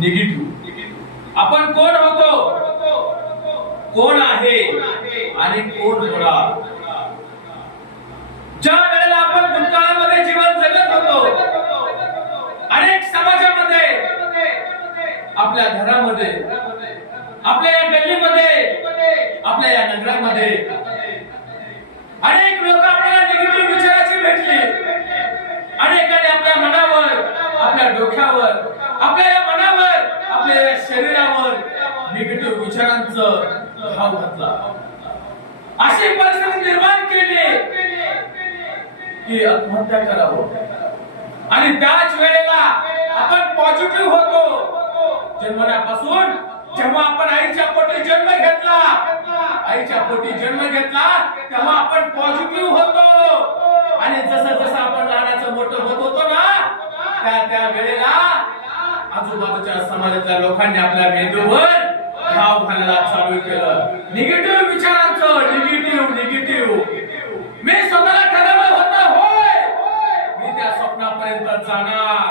Negative आपण कोण होतो, कोण आहे आणि कोण होणार. ज्या वेळेला आपण भूतकाळामध्ये जीवन जगत होतो, अनेक समाजामध्ये, आपल्या घरामध्ये, आपल्या या गल्लीमध्ये, आपल्या या नगरामध्ये अनेक लोक आपल्याला निगेटिव्ह विचाराची भेटली. अनेकांनी आपल्या मनावर, आपल्या डोक्यावर, आपल्या या मनावर, आपल्या या शरीरावर निगेटिव्ह विचारांचं घाव घातला. अशी परिस्थिती निर्माण केली की आत्महत्या करावं. आणि त्याच वेळेला आपण पॉझिटिव्ह होतो. जन्मल्यापासून जेव्हा आपण आईच्या पोटी जन्म घेतला, तेव्हा आपण पॉझिटिव्ह होतो. आणि जसं जसं आपण लहानाचं मोठं होत होतो ना, त्या वेळेला आजूबाजूच्या समाजातल्या लोकांनी आपल्या मेंदूवर घाव घालायला चालू केलं. निगेटिव्ह विचारांचं, निगेटिव्ह. मी स्वतःला ठरवलं होतं, होय मी त्या स्वप्नापर्यंत जाणार.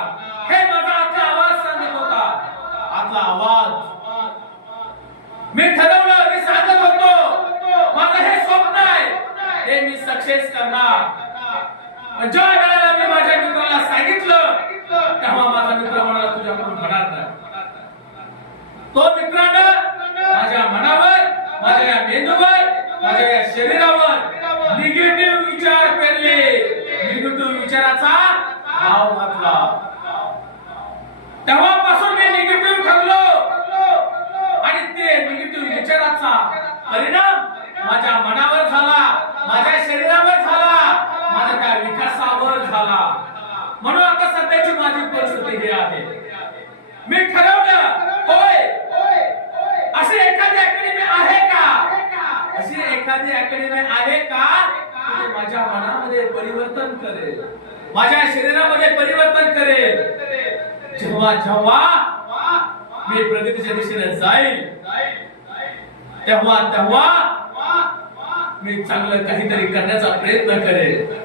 हे माझा आतला आवाज सांगत होता. आतला आवाज. मी ठरवलं, मी सांगत होतो माझं हे स्वप्न आहे, हे मी सक्सेस करणार. पण ज्या वेळेला मी माझ्या मित्राला सांगितलं, तेव्हा माझा मित्र म्हणाला तुझ्याकडून होणार नाही. तो मित्रानं माझ्या मनावर, माझ्या या मेंदूवर, माझ्या या शरीरावर निगेटिव्ह विचार पेरले. निगेटिव्ह विचाराचा घाव घातला. तेव्हापासून मी निगेटिव्ह ठरलो. आणि ते निगेटिव्ह विचाराचा परिणाम माझ्या मनावर झाला, माझ्या शरीरावर झाला, माझ्या त्या विकासावर झाला. म्हणून आता सध्याची माझी परिस्थिती ही आहे. मी ठरवलं, होय अशी एखादी अकॅडमी आहे का, अशी एखादी अकॅडमी आहे का की माझ्या मनामध्ये परिवर्तन करेल, माझ्या शरीरामध्ये परिवर्तन करेल. जेव्हा जेव्हा मी प्रगतीच्या दिशेने जाईल, तेव्हा मी चांगलं काहीतरी करण्याचा प्रयत्न करेल.